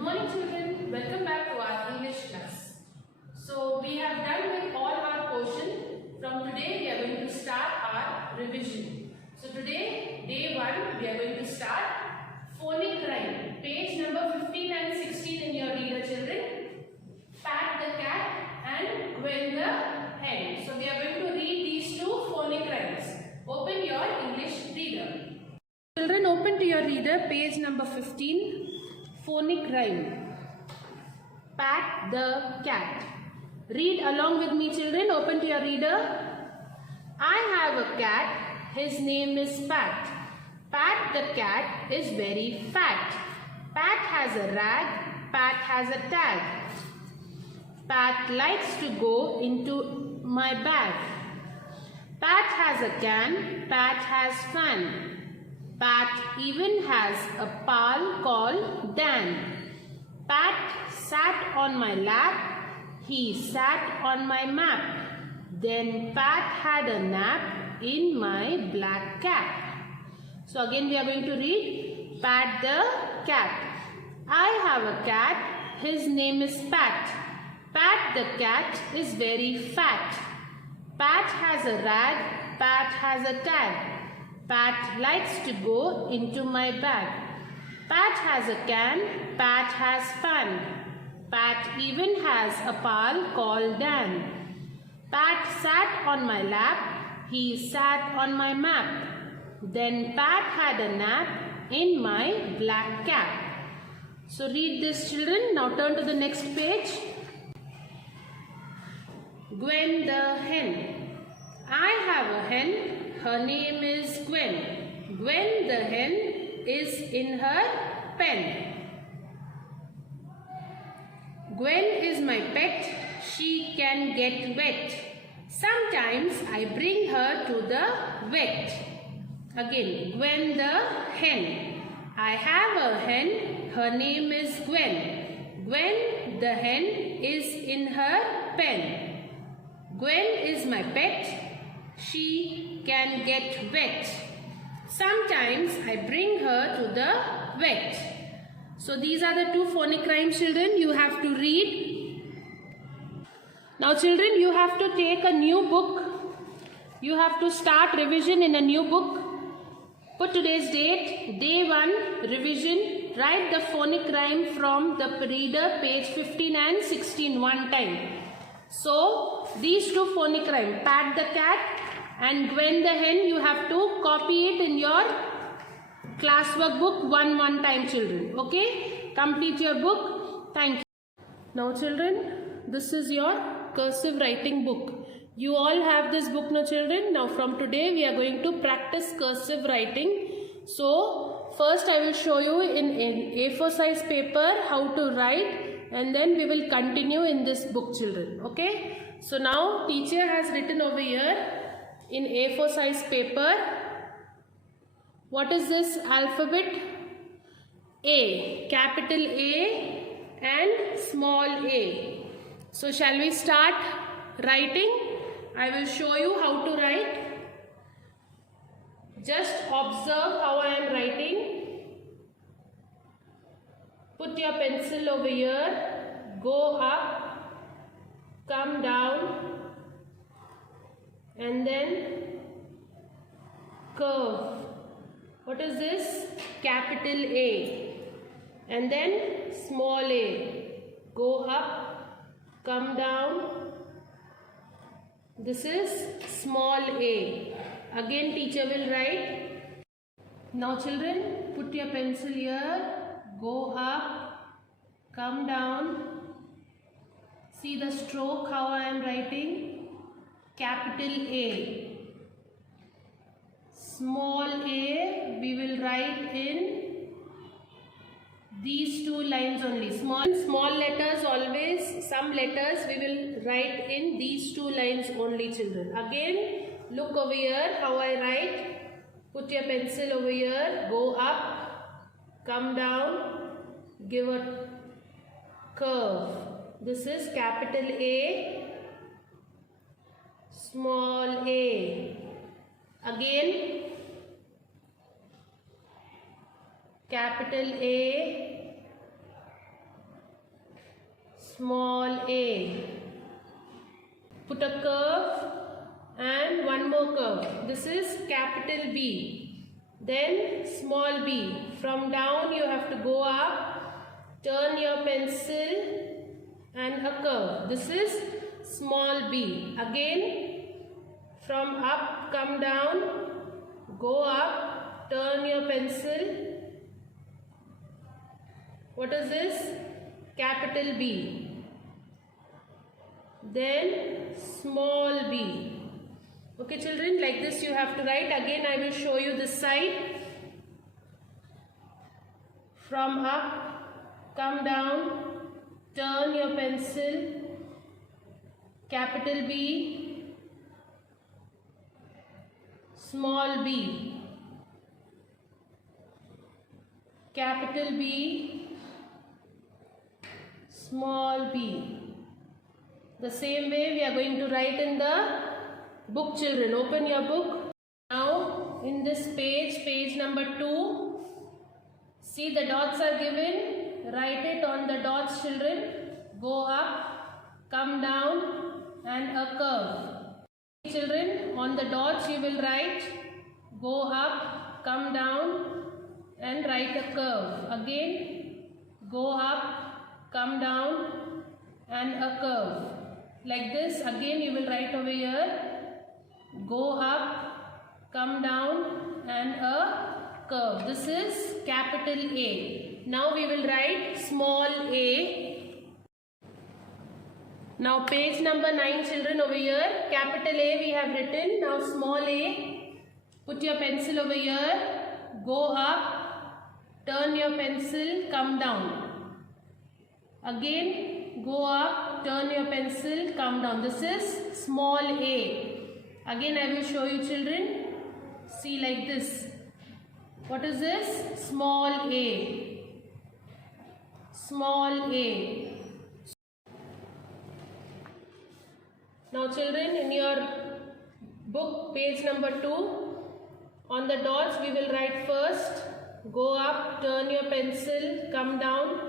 morning children, welcome back to our English class. So we have done with all our portion. From today we are going to start our revision. So today, day 1, we are going to start phonic rhyme. Page number 15 and 16 in your reader children. Pat the cat and Gwen the hen. So we are going to read these two phonic rhymes. Open your English reader. Children, open to your reader page number 15. Phonic rhyme. Pat the cat. Read along with me children. Open to your reader. I have a cat. His name is Pat. Pat the cat is very fat. Pat has a rag. Pat has a tag. Pat likes to go into my bag. Pat has a can. Pat has fun. Pat even has a pal called Dan. Pat sat on my lap. He sat on my map. Then Pat had a nap in my black cap. So again we are going to read Pat the cat. I have a cat. His name is Pat. Pat the cat is very fat. Pat has a rag. Pat has a tag. Pat likes to go into my bag. Pat has a can. Pat has fun. Pat even has a pal called Dan. Pat sat on my lap. He sat on my map. Then Pat had a nap in my black cap. So read this children. Now turn to the next page. Gwen the hen. I have a hen. Her name is Gwen. Gwen the hen is in her pen. Gwen is my pet. She can get wet. Sometimes I bring her to the vet. Again, Gwen the hen. I have a hen. Her name is Gwen. Gwen the hen is in her pen. Gwen is my pet. She can get wet. Sometimes I bring her to the vet. So these are the two phonic rhymes children you have to read. Now children, you have to take a new book. You have to start revision in a new book. Put today's date, day 1, revision. Write the phonic rhyme from the reader page 15 and 16 one time. So these two phonic rhyme, Pat the cat and Gwen the hen, you have to copy it in your classwork book one time children. Okay? Complete your book. Thank you. Now children, this is your cursive writing book. You all have this book now children. Now from today we are going to practice cursive writing. So first I will show you in A4 size paper how to write, and then we will continue in this book children. Okay? So now teacher has written over here in A4 size paper. What is this alphabet? A, capital A and small a. So shall we start writing? I will show you how to write. Just observe how I am writing. Put your pencil over here. Go up. Come down. And then curve. What is this? Capital A. And then small a. Go up. Come down. This is small a. Again teacher will write. Now children, put your pencil here. Go up. Come down. See the stroke how I am writing. Capital A. Small a we will write in these two lines only. Small letters always, some letters we will write in these two lines only children. Again, look over here how I write. Put your pencil over here. Go up. Come down. Give a curve. This is capital A. Small a. Again, capital A, small a. Put a curve and one more curve. This is capital B. Then small b. From down you have to go up. Turn your pencil and a curve. This is small b. Again from up come down. Go up. Turn your pencil. What is this? Capital B. Then small b. Okay children, like this you have to write. Again I will show you this side. From up, come down, turn your pencil, capital B, small b, capital B, small b. The same way we are going to write in the book children. Open your book. Now in this page number 2, see the dots are given. Write it on the dots children. Go up, come down and a curve. Children, on the dots you will write go up, come down and write a curve. Again go up, come down and a curve. Like this again you will write over here. Go up, come down and a curve. This is capital A. Now we will write small a. Now page number 9 children over here. Capital A we have written. Now small a. Put your pencil over here. Go up. Turn your pencil. Come down. Again go up. Turn your pencil. Come down. This is small a. Again I will show you children. See like this. What is this? Small a. Small a. Now children, in your book page number 2, on the dots we will write first. Go up, turn your pencil, come down.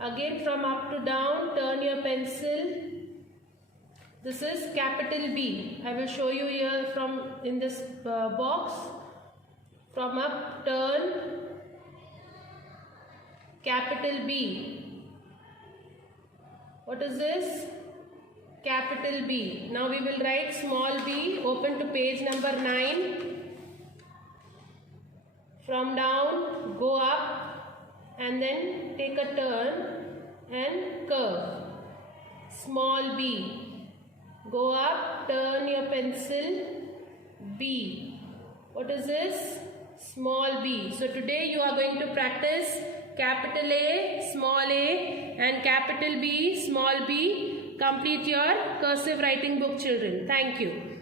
Again from up to down, turn your pencil. This is capital B. I will show you here from in this box. From up, turn, capital B. What is this? Capital B. Now we will write small b. Open to page number 9. From down, go up and then take a turn and curve. Small b. Go up, turn your pencil, B. What is this? Small b. So today you are going to practice capital A, small a and capital B, small b. Complete your cursive writing book children. Thank you.